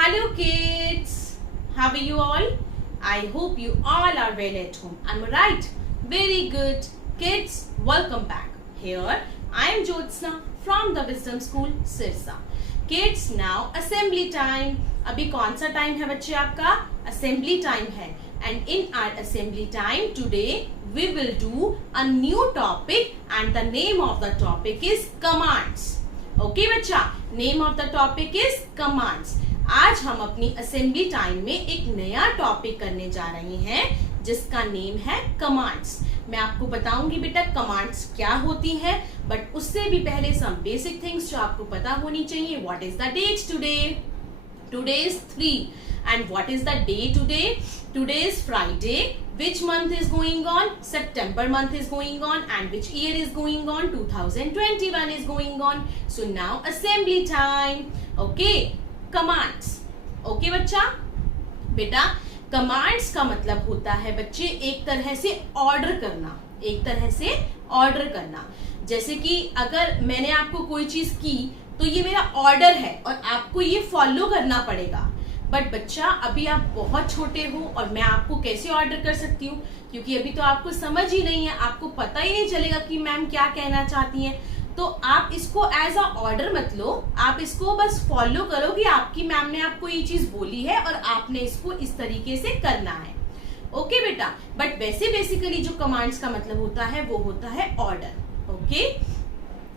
Hello kids, how are you all? I hope you all are well at home. Am I right? Very good. Kids, welcome back. Here I am Jyotsna from the Wisdom School, Sirsa. Kids, now assembly time. अभी कौन सा time है बच्चे आपका? Assembly time है. And in our assembly time today we will do a new topic and the name of the topic is commands. Okay बच्चा, name of the topic is commands. आज हम अपनी असेंबली टाइम में एक नया topic करने जा रहे हैं जिसका नेम है कमांड्स. मैं आपको बताऊंगी बेटा कमांड्स क्या होती हैं, बट उससे भी पहले सम बेसिक थिंग्स जो आपको पता होनी चाहिए. What is the date today? Today is 3 and what is the day today? Today is Friday. Which month is going on? September month is going on. And which year is going on? 2021 is going on. So now assembly time. Okay, commands. Okay बच्चा? बेटा commands का मतलब होता है बच्चे एक तरह से ऑर्डर करना, एक तरह से ऑर्डर करना. जैसे कि अगर मैंने आपको कोई चीज की तो ये मेरा ऑर्डर है और आपको ये फॉलो करना पड़ेगा. बट बच्चा अभी आप बहुत छोटे हो और मैं आपको कैसे ऑर्डर कर सकती हूँ, क्योंकि अभी तो आपको समझ ही नहीं है, आपको पता ही नहीं चलेगा कि मैम क्या कहना चाहती हैं. तो आप इसको एज अ ऑर्डर मत लो, आप इसको बस फॉलो करो कि आपकी मैम ने आपको ये चीज बोली है और आपने इसको इस तरीके से करना है. ओके बेटा, बट वैसे बेसिकली जो कमांड्स का मतलब होता है वो होता है ऑर्डर. ओके,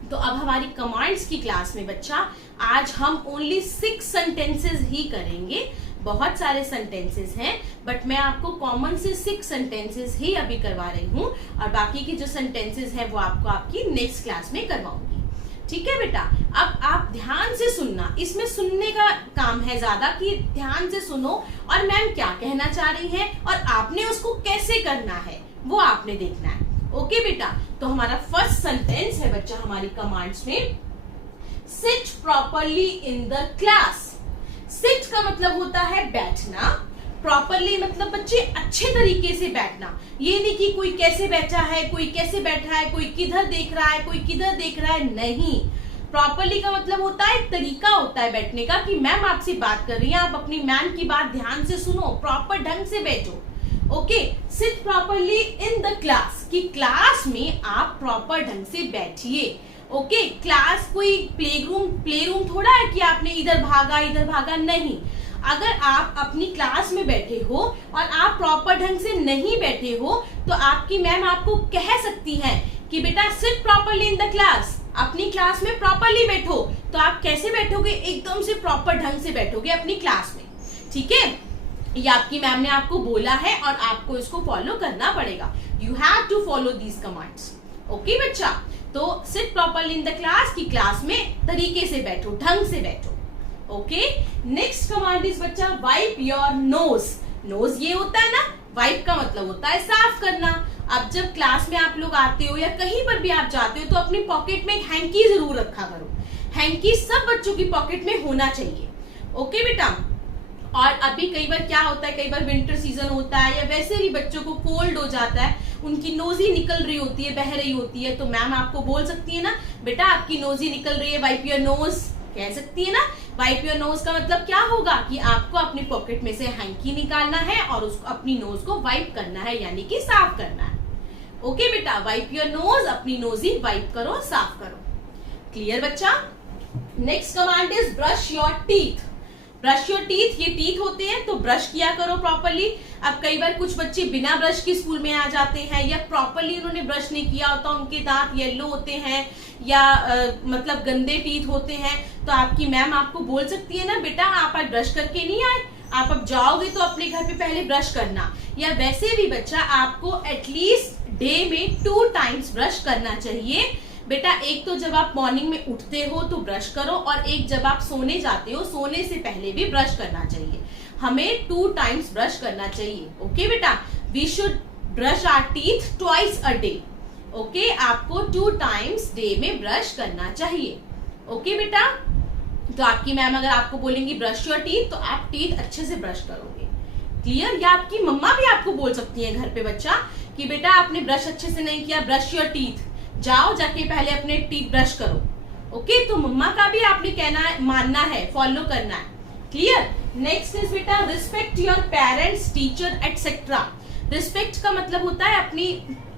तो अब हमारी कमांड्स की क्लास में बच्चा आज हम ओनली 6 सेंटेंसेस ही करेंगे. बहुत सारे सेंटेंसेस हैं बट मैं आपको कॉमन से 6 सेंटेंसेस ही अभी करवा रही हूँ और बाकी की जो सेंटेंसेस हैं वो आपको आपकी नेक्स्ट क्लास में करवाऊंगी. ठीक है बेटा, अब आप ध्यान से सुनना, इसमें सुनने का काम है ज्यादा कि ध्यान से सुनो और मैम क्या कहना चाह रही है और आपने उसको कैसे करना है वो आपने देखना है. ओके बेटा, तो हमारा फर्स्ट सेंटेंस है बच्चा हमारी कमांड्स में sit properly in the class. Sit का मतलब होता है बैठना, प्रॉपरली मतलब बच्चे अच्छे तरीके से बैठना. ये नहीं कि कोई कैसे बैठा है, कोई कैसे बैठा है, कोई किधर देख रहा है, कोई किधर देख रहा है, नहीं. प्रॉपरली का मतलब होता है तरीका होता है बैठने का कि मैम आपसे बात कर रही है, आप अपनी मैम की बात ध्यान से सुनो, प्रॉपर ढंग से बैठो. Okay, seat properly in the class कि क्लास में आप प्रॉपर ढंग से बैठिए. ओके, क्लास कोई प्ले रूम थोड़ा है कि आपने इधर भागा, नहीं. अगर आप अपनी क्लास में बैठे हो और आप प्रॉपर ढंग से नहीं बैठे हो तो आपकी मैम आपको कह सकती है कि बेटा seat properly in the class, अपनी क्लास में प्रॉपरली बैठो. तो आप कैसे बैठोगे? एकदम से प्रॉपर ढंग से बैठोगे अपनी क्लास में. ठीक है, ये आपकी मैम ने आपको बोला है और आपको इसको फॉलो करना पड़ेगा. You have to follow these commands. Okay बच्चा, तो sit properly in the class की क्लास में तरीके से बैठो, ढंग से बैठो. ओके, नेक्स्ट कमांड इज बच्चा वाइप योर नोज. नोज ये होता है ना, वाइप का मतलब होता है साफ करना. अब जब क्लास में आप लोग आते हो या कहीं पर भी आप जाते हो तो अपनी पॉकेट में एक हैंकी जरूर रखा करो. हैंकी सब बच्चों की पॉकेट में होना चाहिए. ओके बेटा, और अभी कई बार क्या होता है, कई बार विंटर सीजन होता है या वैसे भी बच्चों को कोल्ड हो जाता है, उनकी नोज ही निकल रही होती है, बह रही होती है, तो मैम आपको बोल सकती है ना बेटा आपकी नोज ही निकल रही है, वाइप योर नोज, कह सकती है ना. वाइप योर नोज का मतलब क्या होगा कि आपको अपनी पॉकेट में से हैंकी निकालना है और उसको अपनी नोज को वाइप करना है, यानी कि साफ करना है. ओके बेटा, वाइप योर नोज, अपनी नोज ही वाइप करो, साफ करो. क्लियर बच्चा? Next command is brush your teeth. Brush your teeth, ये टीथ होते हैं तो ब्रश किया करो प्रॉपरली. अब कई बार कुछ बच्चे बिना ब्रश के स्कूल में आ जाते हैं या प्रॉपरली उन्होंने ब्रश नहीं किया होता, उनके दांत येलो होते हैं या मतलब गंदे टीथ होते हैं, तो आपकी मैम आपको बोल सकती है ना बेटा आप आज ब्रश करके नहीं आए, आप अब जाओगे तो अपने घर पे पहले ब्रश करना. या वैसे भी बच्चा आपको एटलीस्ट डे में 2 टाइम्स ब्रश करना चाहिए. बेटा एक तो जब आप मॉर्निंग में उठते हो तो ब्रश करो और एक जब आप सोने जाते हो, सोने से पहले भी ब्रश करना चाहिए. हमें 2 टाइम्स ब्रश करना चाहिए. ओके बेटा, we should brush our teeth twice a day. Okay, आपको 2 टाइम्स डे में ब्रश करना चाहिए. ओके बेटा, तो आपकी मैम अगर आपको बोलेंगी ब्रश योर टीथ तो आप टीथ अच्छे से ब्रश करोगे. क्लियर? या आपकी मम्मा भी आपको बोल सकती है घर पे बच्चा कि बेटा आपने ब्रश अच्छे से नहीं किया, ब्रश योर टीथ, जाओ जाके पहले अपने टीथ ब्रश करो. ओके, तो मम्मा का भी आपने कहना है, मानना है, फॉलो करना है. क्लियर? नेक्स्ट इज बेटा respect your parents, teacher etcetera. Respect का मतलब होता है अपनी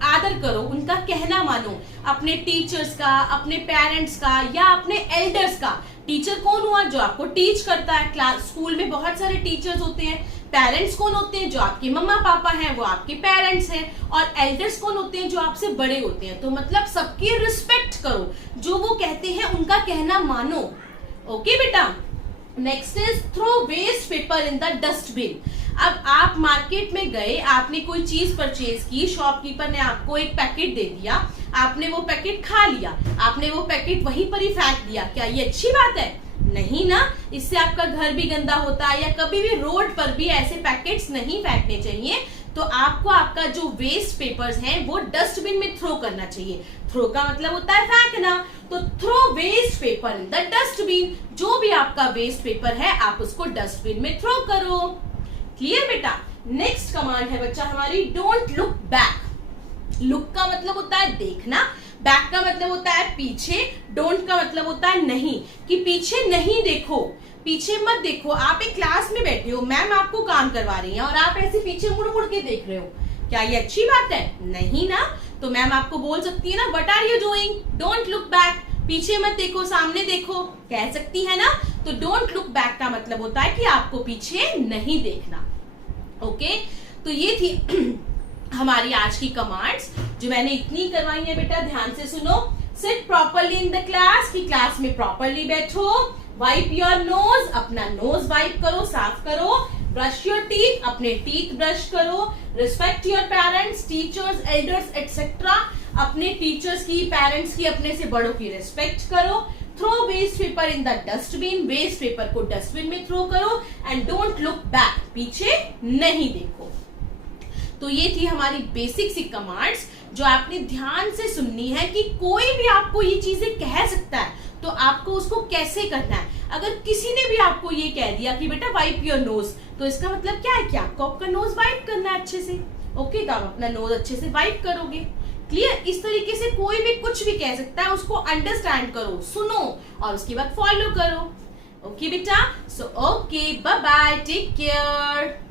आदर करो, उनका कहना मानो, अपने टीचर्स का, अपने पेरेंट्स का या अपने एल्डर्स का। टीचर कौन हुआ? जो आपको टीच करता है। क्लास स्कूल में बहुत सारे टीचर्स होते हैं। पेरेंट्स कौन होते हैं? जो आपके मम्मा पापा हैं, वो आपके पेरेंट्स हैं। और एल्डर्स कौन होते हैं? जो आपसे बड़े होते हैं। तो मतलब सबकी रिस्पेक्ट करो, जो वो कहते हैं उनका कहना मानो। ओके बेटा? Next is throw waste paper in the dustbin. अब आप मार्केट में गए, आपने कोई चीज परचेज की, शॉपकीपर ने आपको एक पैकेट दे दिया, आपने वो पैकेट खा लिया, आपने वो पैकेट वहीं पर ही फेंक दिया। क्या ये अच्छी बात है? नहीं ना। इससे आपका घर भी गंदा होता है, या कभी भी रोड पर भी ऐसे पैकेट्स नहीं फेंकने चाहिए। तो आपको आपका जो वेस्ट पेपर्स हैं वो डस्टबिन में थ्रो करना चाहिए। थ्रो का मतलब होता है फेंकना। तो throw waste paper in the dustbin. जो भी आपका वेस्ट पेपर है आप उसको डस्टबिन में थ्रो करो। क्लियर बेटा? नेक्स्ट कमांड है बच्चा हमारी डोंट लुक बैक। लुक का मतलब होता है देखना, बैक का मतलब होता है पीछे, डोंट का मतलब होता है नहीं, कि पीछे नहीं देखो, पीछे मत देखो। आप एक क्लास में बैठे हो, मैम आपको काम करवा रही हैं और आप ऐसे पीछे मुड़ मुड़ के देख रहे हो। क्या ये अच्छी बात है? नहीं ना। तो मैम आपको बोल सकती है ना, what are you doing? Don't look back. पीछे मत देखो, सामने देखो, कह सकती है ना। तो डोंट लुक बैक का मतलब होता है कि आपको पीछे नहीं देखना। ओके? तो ये थी हमारी आज की कमांड्स जो मैंने इतनी करवाई है बेटा। ध्यान से सुनो। Sit properly in the class, की क्लास में प्रॉपरली बैठो। वाइप योर नोज, अपना नोज वाइप करो, साफ करो। ब्रश योर टीथ, अपने टीथ ब्रश करो। Respect your parents, teachers, elders etcetera. अपने टीचर्स की, पेरेंट्स की, अपने से बड़ों की रिस्पेक्ट करो। Throw waste paper in the dustbin, waste paper को डस्टबिन में थ्रो करो। एंड डोंट लुक बैक, पीछे नहीं देखो। तो ये थी हमारी बेसिक सी कमांड्स जो आपने ध्यान से सुननी है कि कोई भी आपको ये चीजें कह सकता है तो आपको उसको कैसे करना है। अगर किसी ने भी आपको ये कह दिया कि बेटा वाइप योर नोज, तो इसका मतलब क्या है कि आपको आपका नोज वाइप करना है अच्छे से। ओके? तो आप अपना नोज अच्छे से वाइप करोगे। क्लियर? इस तरीके से कोई भी कुछ भी कह सकता है, उसको अंडरस्टैंड करो, सुनो और उसके बाद फॉलो करो। ओके बेटा? So okay, bye bye, take care.